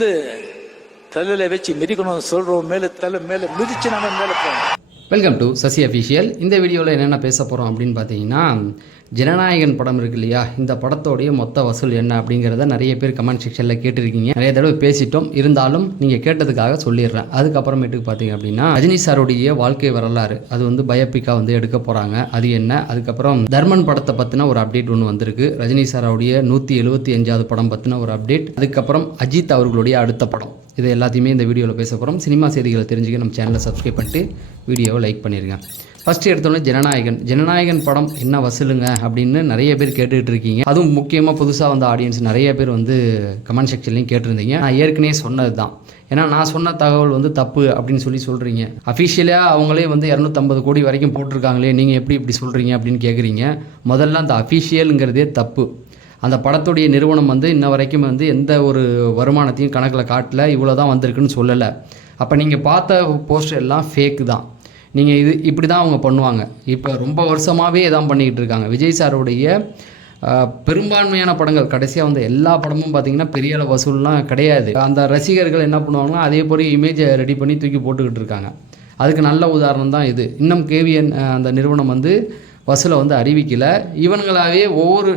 தலையில் வச்சு மிதிக்கணும்னு சொல்கிறோம், மேலே தலை மேலே மிதிச்சு நம்ம மேலே போகணும். Welcome to Sasi official. இந்த வீடியோவில் என்னென்ன பேச போகிறோம் அப்படின்னு பார்த்தீங்கன்னா, ஜனநாயகன் படம் இருக்கு இல்லையா, இந்த படத்தோடைய மொத்த வசூல் என்ன அப்படிங்கிறத நிறைய பேர் கமெண்ட் செக்ஷனில் கேட்டிருக்கீங்க. நிறைய தடவை பேசிட்டோம், இருந்தாலும் நீங்கள் கேட்டதுக்காக சொல்லிடுறேன். அதுக்கப்புறமேட்டுக்கு பார்த்தீங்க அப்படின்னா, ரஜினி சாருடைய வாழ்க்கை வரலாறு அது வந்து பயோபிக்காக எடுக்க போகிறாங்க. அது என்ன, அதுக்கப்புறம் தர்மன் படத்தை பற்றின ஒரு அப்டேட் ஒன்று வந்திருக்கு. ரஜினி சாருடைய 175வது படம் பற்றின ஒரு அப்டேட். அதுக்கப்புறம் அஜித் அவர்களுடைய அடுத்த படம். இது எல்லாத்தையுமே இந்த வீடியோவில் பேச போகிறோம். சினிமா செய்திகளை தெரிஞ்சுக்க நம்ம சேனலை சப்ஸ்கிரைப் பண்ணிட்டு வீடியோவை லைக் பண்ணிடுங்க. ஃபஸ்ட்டு எடுத்தோன்னே ஜனநாயகன் படம் என்ன வசூலுங்க அப்படின்னு நிறைய பேர் கேட்டுக்கிட்டு இருக்கீங்க. அதுவும் முக்கியமாக புதுசாக வந்த ஆடியன்ஸ் நிறைய பேர் வந்து கமெண்ட் செக்ஷன்லையும் கேட்டிருந்தீங்க. நான் ஏற்கனவே சொன்னது தான். ஏன்னா நான் சொன்ன தகவல் வந்து தப்பு அப்படின்னு சொல்கிறீங்க. அஃபிஷியலாக அவங்களே வந்து 250 கோடி வரைக்கும் போட்டிருக்காங்களே, நீங்கள் எப்படி இப்படி சொல்கிறீங்க அப்படின்னு கேட்குறீங்க. முதல்ல அந்த அஃபிஷியலுங்கிறதே தப்பு. அந்த படத்துடைய நிறுவனம் வந்து இன்ன வரைக்கும் வந்து எந்த ஒரு வருமானத்தையும் கணக்கில் காட்டல, இவ்வளோ தான் வந்திருக்குன்னு சொல்லலை. அப்போ நீங்கள் பார்த்த போஸ்டர் எல்லாம் ஃபேக்கு தான். நீங்கள் இப்படி தான் அவங்க பண்ணுவாங்க. இப்போ ரொம்ப வருஷமாகவே இதான் பண்ணிக்கிட்டு இருக்காங்க. விஜய் சாருடைய பெரும்பான்மையான படங்கள் கடைசியாக வந்து எல்லா படமும் பார்த்திங்கன்னா பெரிய அளவு வசூல்லாம் கிடையாது. அந்த ரசிகர்கள் என்ன பண்ணுவாங்கன்னா அதே போல் இமேஜை ரெடி பண்ணி தூக்கி போட்டுக்கிட்டு இருக்காங்க. அதுக்கு நல்ல உதாரணம் தான் இது. இன்னும் கேவிஎன் அந்த நிறுவனம் வந்து வசூலை வந்து அறிவிக்கலை. இவங்களாவே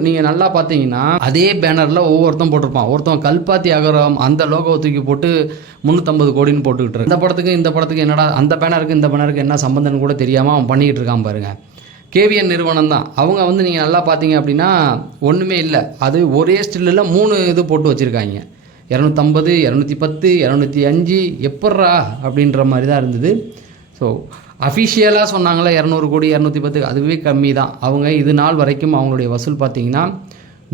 நீங்கள் நல்லா பார்த்தீங்கன்னா அதே பேனரில் ஒவ்வொருத்தரும் போட்டிருப்பான். ஒருத்தன் கல்பாத்தி அகரம் அந்த லோகோவை தூக்கி போட்டு 350 கோடின்னு போட்டுக்கிட்டு இந்த படத்துக்கு என்னடா அந்த பேனருக்கு இந்த பேனருக்கு என்ன சம்பந்தம்னு கூட தெரியாமல் அவன் பண்ணிக்கிட்டு இருக்கான் பாருங்கள். கேவிஎன் நிறுவனம் தான். அவங்க வந்து நீங்கள் நல்லா பார்த்தீங்க அப்படின்னா ஒன்றுமே இல்லை. அது ஒரே ஸ்டில்லில் 3 இது போட்டு வச்சுருக்காங்க. 250, 210, 205 எப்பட்றா அப்படின்ற மாதிரி தான் இருந்தது. ஸோ அஃபிஷியலாக சொன்னாங்களே 200 கோடி 210, அதுவே கம்மி தான். அவங்க இது நாள் வரைக்கும் அவங்களுடைய வசூல் பார்த்திங்கன்னா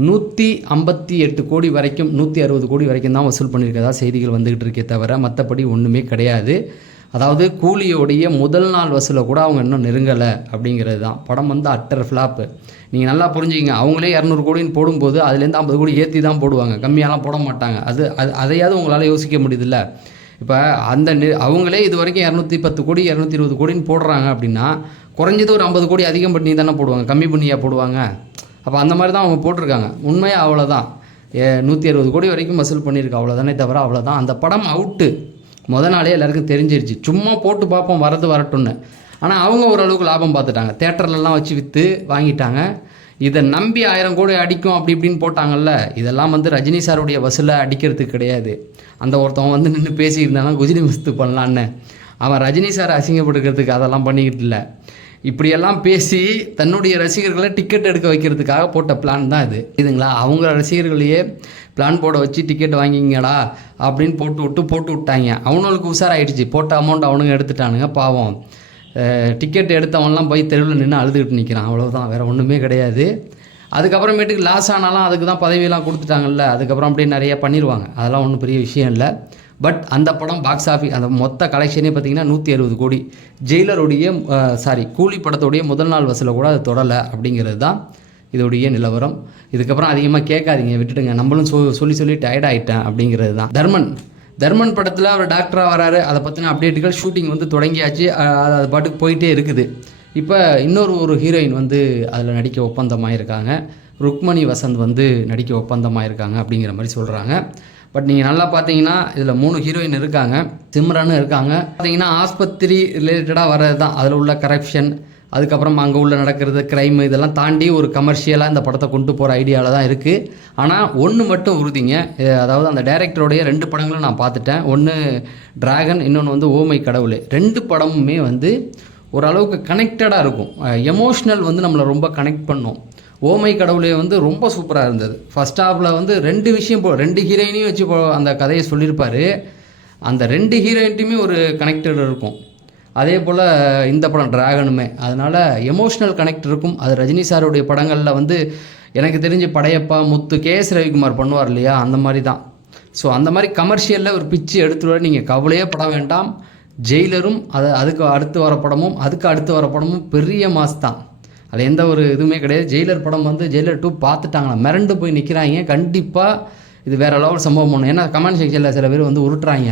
158 கோடி வரைக்கும் 160 கோடி வரைக்கும் தான் வசூல் பண்ணியிருக்கதா செய்திகள் வந்துக்கிட்டு இருக்கே தவிர மற்றபடி ஒன்றுமே கிடையாது. அதாவது கூலியோடைய முதல் நாள் வசூலை கூட அவங்க இன்னும் நெருங்கலை அப்படிங்கிறது தான். படம் வந்து அட்டர் ஃப்ளாப்பு. நீங்கள் நல்லா புரிஞ்சுக்கிங்க. அவங்களே 200 கோடின்னு போடும்போது அதுலேருந்து 50 கோடி ஏற்றி தான் போடுவாங்க, கம்மியாலாம் போட மாட்டாங்க. அதையாவது உங்களால் யோசிக்க முடியுதில்ல. இப்போ அவங்களே இது வரைக்கும் 210 கோடி 220 கோடின்னு போடுறாங்க அப்படின்னா குறைஞ்சது ஒரு 50 கோடி அதிகம் பண்ணி தானே போடுவாங்க, கம்மி பண்ணியாக போடுவாங்க. அப்போ அந்த மாதிரி தான் அவங்க போட்டிருக்காங்க. உண்மையாக அவ்வளோதான். 160 கோடி வரைக்கும் வசூல் பண்ணியிருக்கு, அவ்வளோதானே தவிர அவ்வளோதான். அந்த படம் அவுட்டு நாளே எல்லாருக்கும் தெரிஞ்சிருச்சு. சும்மா போட்டு பார்ப்போம் வரட்டும்னு. ஆனால் அவங்க ஓரளவுக்கு லாபம் பார்த்துட்டாங்க. தேட்டர்லலாம் வச்சு விற்று வாங்கிட்டாங்க. இதை நம்பி 1000 கோடி அடிக்கும் அப்படி இப்படின்னு போட்டாங்கல்ல. இதெல்லாம் வந்து ரஜினி சாருடைய வசூலை அடிக்கிறதுக்கு கிடையாது. அந்த ஒருத்தவன் வந்து நின்று பேசியிருந்தானா குஜிலி மஸ்து பண்ணலான்னு, அவன் ரஜினி சாரை அசிங்கப்படுக்கிறதுக்கு அதெல்லாம் பண்ணிக்கிட்டு இல்லை. இப்படியெல்லாம் பேசி தன்னுடைய ரசிகர்களை டிக்கெட் எடுக்க வைக்கிறதுக்காக போட்ட பிளான் தான் இதுங்களா. அவங்க ரசிகர்களையே பிளான் போட வச்சு டிக்கெட் வாங்கிங்கடா அப்படின்னு போட்டு விட்டாங்க. அவனுக்கு உஷாராயிடுச்சு. போட்ட அமௌண்ட் அவனுங்க எடுத்துட்டானுங்க. பாவம் டிக்கெட் எடுத்தவன்லாம் போய் தெருவில் நின்று அழுதுகிட்டு நிற்கிறான். அவ்வளோதான், வேறு ஒன்றுமே கிடையாது. அதுக்கப்புறமேட்டுக்கு லாஸ் ஆனாலும் அதுக்கு தான் பதவியெல்லாம் கொடுத்துட்டாங்கல்ல. அதுக்கப்புறம் அப்படியே நிறையா பண்ணிடுவாங்க. அதெல்லாம் ஒன்றும் பெரிய விஷயம் இல்லை. பட் அந்த படம் பாக்ஸ் ஆஃபீஸ் அந்த மொத்த கலெக்ஷனே பார்த்திங்கன்னா 160 கோடி. ஜெயிலருடைய கூலி படத்துடைய முதல் நாள் வசூலை கூட அது தொடலை அப்படிங்கிறது தான் இதோடைய நிலவரம். இதுக்கப்புறம் அதிகமாக கேட்காதீங்க, விட்டுடுங்க. நம்மளும் சொல்லி டயர்டாகிட்டேன் அப்படிங்கிறது தான். தர்மன் படத்தில் அவர் டாக்டராக வராரு. அதை பற்றின அப்டேட்டுகள் ஷூட்டிங் வந்து தொடங்கியாச்சு. அது பாட்டுக்கு போயிட்டே இருக்குது. இப்போ இன்னொரு ஹீரோயின் வந்து அதில் நடிக்க ஒப்பந்தமாக இருக்காங்க. ருக்மணி வசந்த் வந்து நடிக்க ஒப்பந்தமாக இருக்காங்க அப்படிங்கிற மாதிரி சொல்கிறாங்க. பட் நீங்கள் நல்லா பார்த்தீங்கன்னா இதில் 3 ஹீரோயின் இருக்காங்க. சிம்ரனும் இருக்காங்க. பார்த்தீங்கன்னா ஆஸ்பத்திரி ரிலேட்டடாக வர்றது தான் அதில் உள்ள கரப்ஷன், அதுக்கப்புறம் அங்கே உள்ள நடக்கிறது க்ரைமு, இதெல்லாம் தாண்டி ஒரு கமர்ஷியலாக இந்த படத்தை கொண்டு போகிற ஐடியாவில் தான் இருக்குது. ஆனால் ஒன்று மட்டும் உறுதிங்க. அதாவது அந்த டைரக்டருடைய 2 படங்களும் நான் பார்த்துட்டேன். ஒன்று டிராகன், இன்னொன்று வந்து ஓமை கடவுளே. 2 படமுமே வந்து ஓரளவுக்கு கனெக்டடாக இருக்கும். எமோஷ்னல் வந்து நம்மளை ரொம்ப கனெக்ட் பண்ணும். ஓமை கடவுளே வந்து ரொம்ப சூப்பராக இருந்தது. ஃபஸ்ட் ஹாஃபில் வந்து 2 விஷயம் 2 ஹீரோயினையும் வச்சு அந்த கதையை சொல்லியிருப்பார். அந்த 2 ஹீரோயின்ட்டையுமே ஒரு கனெக்டட் இருக்கும். அதே போல் இந்த படம் டிராகனுமே. அதனால் எமோஷ்னல் கனெக்ட் இருக்கும். அது ரஜினி சாருடைய படங்களில் வந்து எனக்கு தெரிஞ்ச படையப்பா, முத்து, கேஎஸ் ரவிக்குமார் பண்ணுவார் இல்லையா, அந்த மாதிரி தான். ஸோ அந்த மாதிரி கமர்ஷியலில் ஒரு பிச்சு எடுத்துகிட்டு நீங்கள் கவலையே பட வேண்டாம். ஜெயிலரும் அதுக்கு அடுத்து வர படமும் பெரிய மாஸ் தான். அது எந்த ஒரு இதுவுமே கிடையாது. ஜெயிலர் படம் வந்து ஜெயிலர் 2 பார்த்துட்டாங்களா, மிரண்டு போய் நிற்கிறாங்க. கண்டிப்பாக இது வேறு லெவல் சம்பவம் பண்ணணும். ஏன்னா கமெண்ட் செக்ஷனில் சில பேர் வந்து உருட்டுறாங்க,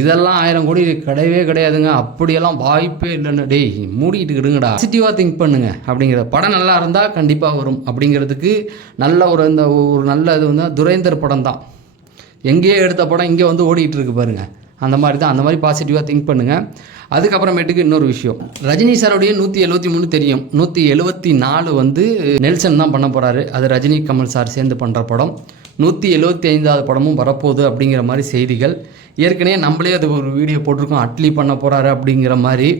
இதெல்லாம் 1000 கோடி கிடையவே கிடையாதுங்க, அப்படியெல்லாம் வாய்ப்பே இல்லைன்னு. டேய் மூடிக்கிட்டு கிடுங்கடா, பாசிட்டிவாக திங்க் பண்ணுங்க. அப்படிங்கிற படம் நல்லா இருந்தால் கண்டிப்பாக வரும் அப்படிங்கிறதுக்கு நல்ல ஒரு நல்ல இது வந்து துரைந்தர் படம் தான். எங்கேயோ எடுத்த படம் இங்கே வந்து ஓடிட்டு இருக்கு பாருங்கள். அந்த மாதிரி தான், அந்த மாதிரி பாசிட்டிவாக திங்க் பண்ணுங்கள். அதுக்கப்புறமேட்டுக்கு இன்னொரு விஷயம், ரஜினி சாரோடைய 173 தெரியும், 174 வந்து நெல்சன் தான் பண்ண போகிறாரு. அது ரஜினி கமல் சார் சேர்ந்து பண்ணுற படம். 175வது படமும் வரப்போகுது அப்படிங்கிற மாதிரி செய்திகள். ஏற்கனவே நம்மளே அது ஒரு வீடியோ போட்டிருக்கோம், அட்லி பண்ண போகிறாரு அப்படிங்கிற மாதிரி.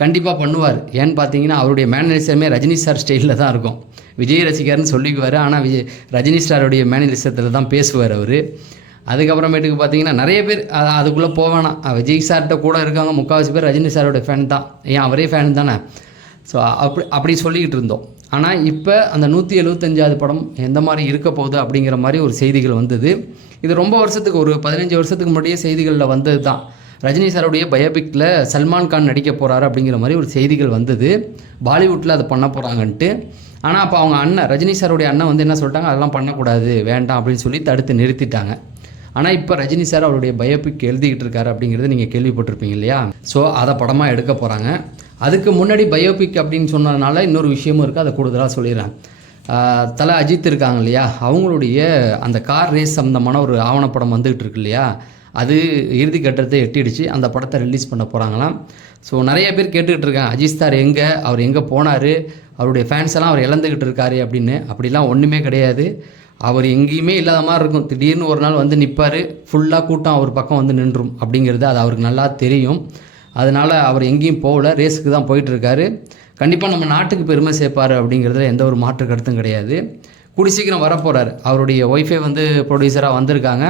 கண்டிப்பாக பண்ணுவார். ஏன்னு பார்த்தீங்கன்னா அவருடைய மேனரிசமே ரஜினி சார் ஸ்டைலில் தான் இருக்கும். விஜய் ரசிகர்னு சொல்லிக்குவார், ஆனால் ரஜினி சாருடைய மேனரிசத்தில் தான் பேசுவார் அவர். அதுக்கப்புறமேட்டுக்கு பார்த்தீங்கன்னா நிறைய பேர் அதுக்குள்ளே போவேணாம். விஜய் சார்கிட்ட கூட இருக்காங்க, முக்கால்வாசி பேர் ரஜினி சாரோட ஃபேன் தான். ஏன் அவரே ஃபேன் தானே. ஸோ அப்படி சொல்லிக்கிட்டு இருந்தோம். ஆனால் இப்போ அந்த 175வது படம் எந்த மாதிரி இருக்க போகுது அப்படிங்கிற மாதிரி ஒரு செய்திகள் வந்தது. இது ரொம்ப வருஷத்துக்கு, ஒரு 15 வருஷத்துக்கு முன்னாடியே செய்திகளில் வந்தது தான். ரஜினி சாருடைய பயோபிக்கில் சல்மான் கான் நடிக்க போகிறாரு அப்படிங்கிற மாதிரி ஒரு செய்திகள் வந்தது. பாலிவுட்டில் அதை பண்ண போகிறாங்கன்ட்டு. ஆனால் அப்போ அவங்க அண்ணன், ரஜினி சாருடைய அண்ணன் வந்து என்ன சொல்லிட்டாங்க, அதெல்லாம் பண்ணக்கூடாது, வேண்டாம் அப்படின்னு சொல்லி தடுத்து நிறுத்திட்டாங்க. ஆனால் இப்போ ரஜினி சார் அவருடைய பயோபிக் எழுதிக்கிட்டு இருக்காரு அப்படிங்கிறது நீங்கள் கேள்விப்பட்டிருப்பீங்க இல்லையா. ஸோ அதை படமாக எடுக்க போகிறாங்க. அதுக்கு முன்னாடி பயோபிக் அப்படின்னு சொன்னதுனால இன்னொரு விஷயமும் இருக்குது, அதை கூடுதலாக சொல்லிடுறேன். தலை அஜித் இருக்காங்க இல்லையா, அவங்களுடைய அந்த கார் ரேஸ் சம்மந்தமான ஒரு ஆவணப்படம் வந்துகிட்டு இருக்கு இல்லையா, அது இறுதி கட்டத்தை எட்டிடுச்சு. அந்த படத்தை ரிலீஸ் பண்ண போகிறாங்களாம். ஸோ நிறைய பேர் கேட்டுக்கிட்டு இருக்காங்க, அஜித் சார் எங்கே, அவர் எங்கே போனார், அவருடைய ஃபேன்ஸ் எல்லாம் அவர் இழந்துக்கிட்டு இருக்காரு அப்படின்னு. அப்படிலாம் ஒன்றுமே கிடையாது. அவர் எங்கேயுமே இல்லாத மாதிரி இருக்கும். திடீர்னு ஒரு நாள் வந்து நிற்பார், ஃபுல்லாக கூட்டம் அவர் பக்கம் வந்து நின்றும் அப்படிங்கிறது அது அவருக்கு நல்லா தெரியும். அதனால் அவர் எங்கேயும் போகல, ரேஸுக்கு தான் போயிட்டுருக்காரு. கண்டிப்பாக நம்ம நாட்டுக்கு பெருமை சேர்ப்பார் அப்படிங்கிறதுல எந்த ஒரு மாற்று கருத்தும் கிடையாது. கூடி சீக்கிரம் வரப்போகிறார். அவருடைய ஒய்ஃபே வந்து ப்ரொடியூசராக வந்திருக்காங்க.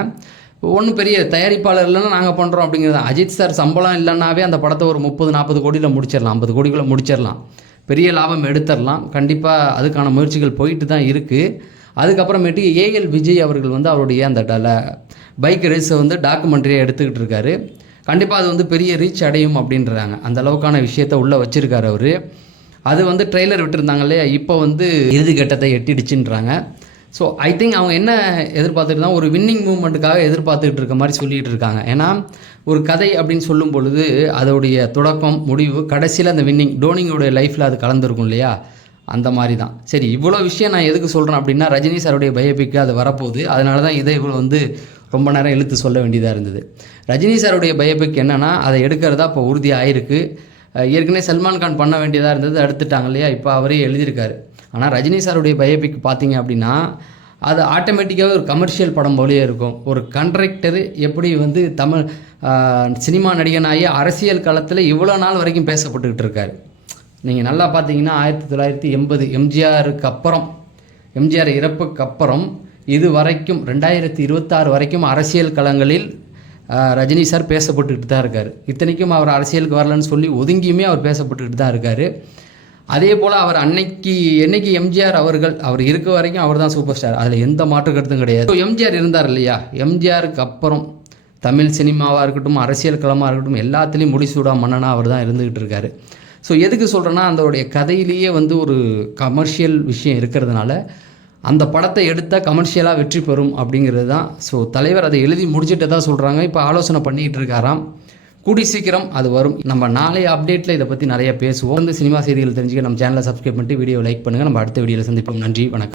ஒன்றும் பெரிய தயாரிப்பாளர் இல்லைன்னா நாங்கள் பண்ணுறோம் அப்படிங்கிறது. அஜித் சார் சம்பளம் இல்லைன்னாவே அந்த படத்தை ஒரு 30-40 கோடியில் முடிச்சிடலாம், 50 கோடிக்குள்ளே முடிச்சிடலாம், பெரிய லாபம் எடுத்துடலாம். கண்டிப்பாக அதுக்கான முயற்சிகள் போயிட்டு தான் இருக்குது. அதுக்கப்புறமேட்டு ஏஎல் விஜய் அவர்கள் வந்து அவருடைய அந்த பைக் ரேஸை வந்து டாக்குமெண்ட்ரியாக எடுத்துக்கிட்டு இருக்காரு. கண்டிப்பாக அது வந்து பெரிய ரீச் அடையும் அப்படின்றாங்க. அந்த அளவுக்கான விஷயத்தை உள்ளே வச்சுருக்காரு அவர். அது வந்து ட்ரெய்லர் விட்டுருந்தாங்க இல்லையா, இப்போ வந்து இறுதி கட்டத்தை எட்டிடுச்சுன்றாங்க. ஸோ ஐ திங்க் அவங்க என்ன எதிர்பார்த்துட்டு தான், ஒரு வின்னிங் மூமெண்ட்டுக்காக எதிர்பார்த்துக்கிட்டு இருக்க மாதிரி சொல்லிகிட்டு இருக்காங்க. ஏன்னா ஒரு கதை அப்படின்னு சொல்லும் பொழுது அதோடைய தொடக்கம் முடிவு கடைசியில் அந்த வின்னிங், டோனியோடைய லைஃப்பில் அது கலந்துருக்கும் இல்லையா, அந்த மாதிரி தான். சரி, இவ்வளோ விஷயம் நான் எதுக்கு சொல்கிறேன் அப்படின்னா, ரஜினி சாருடைய பயோபிக்கு அது வரப்போகுது. அதனால தான் இதை இவ்வளோ வந்து ரொம்ப நேரம் இழுத்து சொல்ல வேண்டியதாக இருந்தது. ரஜினி சாருடைய பயோபிக் என்னென்னா அதை எடுக்கிறதா இப்போ உறுதியாக ஆயிருக்கு. ஏற்கனவே சல்மான் கான் பண்ண வேண்டியதாக இருந்தது, எடுத்துட்டாங்க இல்லையா, இப்போ அவரே எழுதியிருக்காரு. ஆனால் ரஜினி சாருடைய பயோபிக் பார்த்தீங்க அப்படின்னா அது ஆட்டோமேட்டிக்காகவே ஒரு கமர்ஷியல் படம் போலேயே இருக்கும். ஒரு கண்ட்ராக்டர் எப்படி வந்து தமிழ் சினிமா நடிகனாகி அரசியல் களத்தில் இவ்வளோ நாள் வரைக்கும் பேசப்பட்டுக்கிட்டு இருக்காரு. நீங்கள் நல்லா பார்த்தீங்கன்னா 1980 எம்ஜிஆருக்கு அப்புறம், எம்ஜிஆர் இறப்புக்கு அப்புறம் இது வரைக்கும் 2026 வரைக்கும் அரசியல் களங்களில் ரஜினி சார் பேசப்பட்டுக்கிட்டு தான் இருக்கார். இத்தனைக்கும் அவர் அரசியலுக்கு வரலன்னு சொல்லி ஒதுங்கியுமே அவர் பேசப்பட்டுக்கிட்டு தான் இருக்கார். அதே போல் அவர் என்னைக்கு எம்ஜிஆர் அவர் இருக்க வரைக்கும் அவர் தான் சூப்பர் ஸ்டார், அதில் எந்த மாற்று கருத்தும் கிடையாது. எம்ஜிஆர் இருந்தார் இல்லையா, எம்ஜிஆருக்கு அப்புறம் தமிழ் சினிமாவாக இருக்கட்டும், அரசியல் களமாக இருக்கட்டும், எல்லாத்துலேயும் முடிசூடா மன்னனாக அவர் தான் இருந்துக்கிட்டு இருக்கார். ஸோ எதுக்கு சொல்கிறேன்னா, அதோடைய கதையிலேயே வந்து ஒரு கமர்ஷியல் விஷயம் இருக்கிறதுனால அந்த படத்தை எடுத்தால் கமர்ஷியலாக வெற்றி பெறும் அப்படிங்கிறது தான். ஸோ தலைவர் அதை எழுதி முடிச்சுட்டு தான் சொல்கிறாங்க. இப்போ ஆலோசனை பண்ணிக்கிட்டு இருக்காராம். கூடி சீக்கிரம் அது வரும். நம்ம நாளைய அப்டேட்டில் இதை பற்றி நிறைய பேசுவோம். வந்து சினிமா செய்திகள் தெரிஞ்சுக்க நம்ம சேனலை சப்ஸ்கிரைப் பண்ணிட்டு வீடியோ லைக் பண்ணுங்கள். நம்ம அடுத்த வீடியோவில் சந்திப்போம். நன்றி, வணக்கம்.